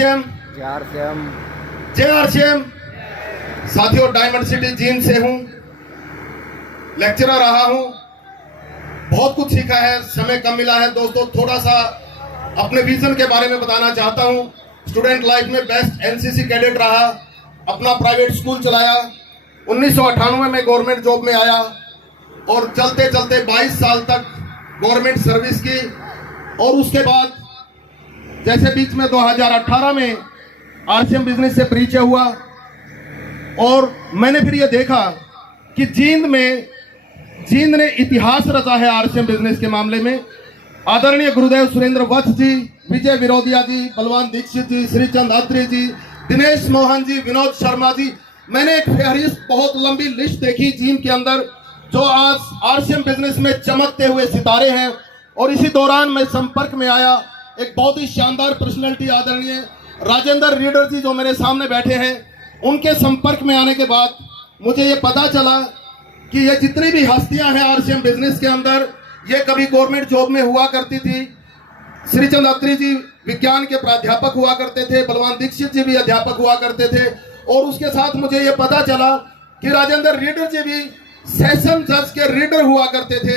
RCM, जय RCM. साथियों, diamond city Jind से हूं, लेक्चरर रहा हूं, बहुत कुछ सीखा है, समय कम मिला है दोस्तों। थोड़ा सा अपने विजन के बारे में बताना चाहता हूं। स्टूडेंट लाइफ में बेस्ट एनसीसी कैडेट रहा, अपना प्राइवेट स्कूल चलाया, 1998 में गवर्नमेंट जॉब में आया और चलते चलते 22 साल तक गवर्नमेंट सर्विस की। और उसके बाद जैसे बीच में 2018 में आरसीएम बिजनेस से परिचय हुआ और मैंने फिर ये देखा कि जींद ने इतिहास रचा है आरसीएम बिजनेस के मामले में। आदरणीय गुरुदेव सुरेंद्र वत्स जी, विजय विरोधिया जी, बलवान दीक्षित जी, श्रीचंद अत्री जी, दिनेश मोहन जी, विनोद शर्मा जी, मैंने एक फहरिस्त बहुत लंबी लिस्ट देखी जींद के अंदर जो आज आरसीएम बिजनेस में चमकते हुए सितारे हैं। और इसी दौरान मैं संपर्क में आया एक बहुत ही शानदार पर्सनैलिटी आदरणीय राजेंद्र रीडर जी जो मेरे सामने बैठे हैं, उनके संपर्क में आने के बाद मुझे ये पता चला कि ये जितनी भी हस्तियां हैं आरसीएम बिजनेस के अंदर, ये कभी गवर्नमेंट जॉब में हुआ करती थी। श्रीचंद अत्री जी विज्ञान के प्राध्यापक हुआ करते थे, बलवान दीक्षित जी भी अध्यापक हुआ करते थे। और उसके साथ मुझे ये पता चला कि राजेंद्र रीडर जी भी सेशन जज के रीडर हुआ करते थे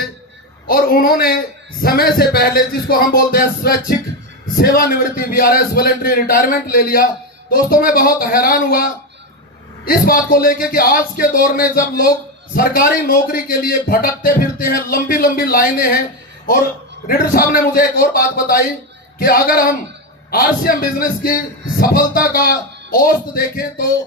और उन्होंने समय से पहले, जिसको हम बोलते हैं स्वैच्छिक सेवानिवृत्ति, वीआरएस वॉलंटरी रिटायरमेंट ले लिया। दोस्तों, मैं बहुत हैरान हुआ इस बात को लेके कि आज के दौर में जब लोग सरकारी नौकरी के लिए भटकते फिरते हैं, लंबी लंबी लाइनें हैं। और रीडर साहब ने मुझे एक और बात बताई कि अगर हम आरसीएम बिजनेस की सफलता का औसत देखें तो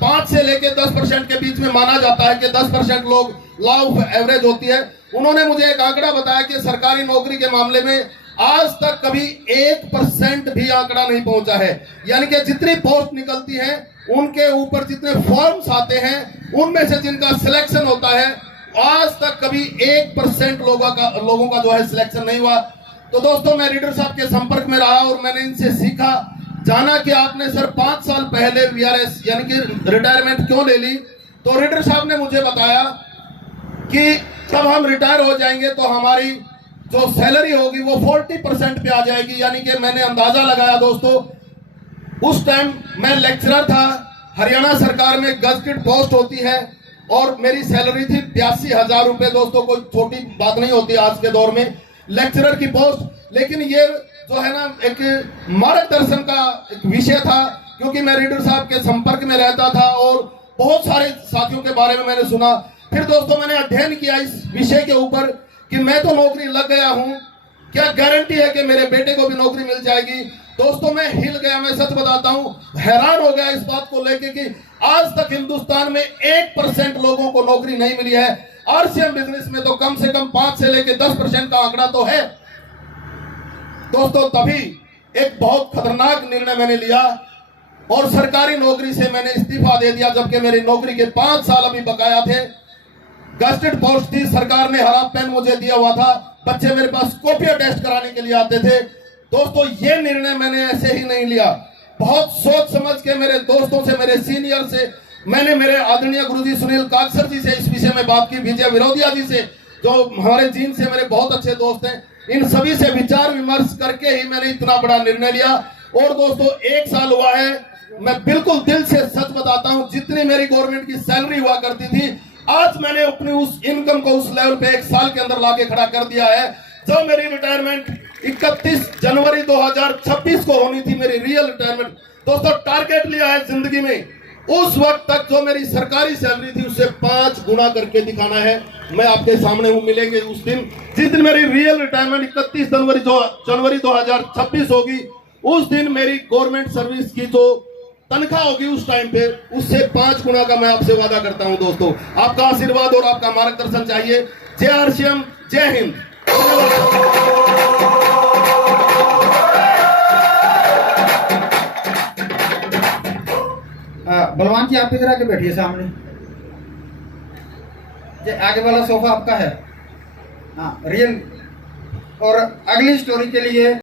5 से लेके 10% के बीच में माना जाता है कि 10% लोग लॉ ऑफ एवरेज होती है। उन्होंने मुझे एक आंकड़ा बताया कि सरकारी नौकरी के मामले में आज तक कभी 1% भी आंकड़ा नहीं पहुंचा है। यानी कि जितनी पोस्ट निकलती है उनके ऊपर जितने फॉर्म्स आते हैं उनमें से जिनका सिलेक्शन होता है, आज तक कभी 1% लोगों का जो है सिलेक्शन नहीं हुआ। तो दोस्तों, मैं रीडर साहब के संपर्क में रहा और मैंने इनसे सीखा, जाना कि आपने सर 5 साल पहले वीआरएस यानी कि रिटायरमेंट क्यों ले ली। तो रीडर साहब ने मुझे बताया कि जब हम रिटायर हो जाएंगे तो हमारी जो सैलरी होगी वो 40% पे आ जाएगी। यानी कि मैंने अंदाजा लगाया दोस्तों, उस टाइम मैं लेक्चरर था, हरियाणा सरकार में गजटेड पोस्ट होती है और मेरी सैलरी थी 82,000 रुपए। दोस्तों, कोई छोटी बात नहीं होती आज के दौर में लेक्चरर की पोस्ट। लेकिन ये जो है ना एक मार्गदर्शन का एक विषय था, क्योंकि मैं रीडर साहब के संपर्क में रहता था और बहुत सारे साथियों के बारे में मैंने सुना। फिर दोस्तों, मैंने अध्ययन किया इस विषय के ऊपर कि मैं तो नौकरी लग गया हूं, क्या गारंटी है कि मेरे बेटे को भी नौकरी मिल जाएगी। दोस्तों, मैं हिल गया, मैं सच बताता हूं, हैरान हो गया इस बात को लेके कि आज तक हिंदुस्तान में 1% लोगों को नौकरी नहीं मिली है। आरसीएम बिजनेस में तो कम से कम 5 से लेकर 10% का आंकड़ा तो है। दोस्तों, तभी एक बहुत खतरनाक निर्णय मैंने लिया और सरकारी नौकरी से मैंने इस्तीफा दे दिया, जबकि मेरी नौकरी के 5 साल अभी बकाया थे। गजटेड पोस्ट थी, सरकार ने हरा पेन मुझे दिया हुआ था, बच्चे मेरे पास कॉपियां टेस्ट कराने के लिए आते थे। दोस्तों, ये निर्णय मैंने ऐसे ही नहीं लिया, बहुत सोच समझ के मेरे दोस्तों से, मेरे सीनियर से, मैंने मेरे आदरणीय गुरुजी सुनील काकसर जी से इस विषय में बात की, विजय विरोधिया जी से जो हमारे जींद से मेरे बहुत अच्छे दोस्त हैं, इन सभी से विचार विमर्श करके ही मैंने इतना बड़ा निर्णय लिया। और दोस्तों, 1 साल हुआ है, मैं बिल्कुल दिल से सच बताता हूं, जितनी मेरी गवर्नमेंट की सैलरी हुआ करती थी, आज मैंने अपनी उस इनकम को उस लेवल पे 1 साल के अंदर लाके खड़ा कर दिया है। जब मेरी रिटायरमेंट 31 जनवरी 2026 को होनी थी, मेरी रियल रिटायरमेंट, दोस्तों टारगेट लिया है जिंदगी में, उस वक्त तक जो मेरी सरकारी सैलरी थी उससे 5 गुना करके दिखाना है। मैं आपके सामने हूं, मिलेंगे उस दिन जिस दिन मेरी रियल रिटायरमेंट 31 जनवरी 2026 होगी। उस दिन मेरी गवर्नमेंट सर्विस की जो तनख्वाह होगी उस टाइम पे, उससे 5 गुना का मैं आपसे वादा करता हूं। दोस्तों, आपका आशीर्वाद और आपका मार्गदर्शन चाहिए। जय आरसीएम, जय हिंद। बलवान जी, आप इधर आके बैठिए सामने। ये आगे वाला सोफा आपका है। हाँ, रियल। और अगली स्टोरी के लिए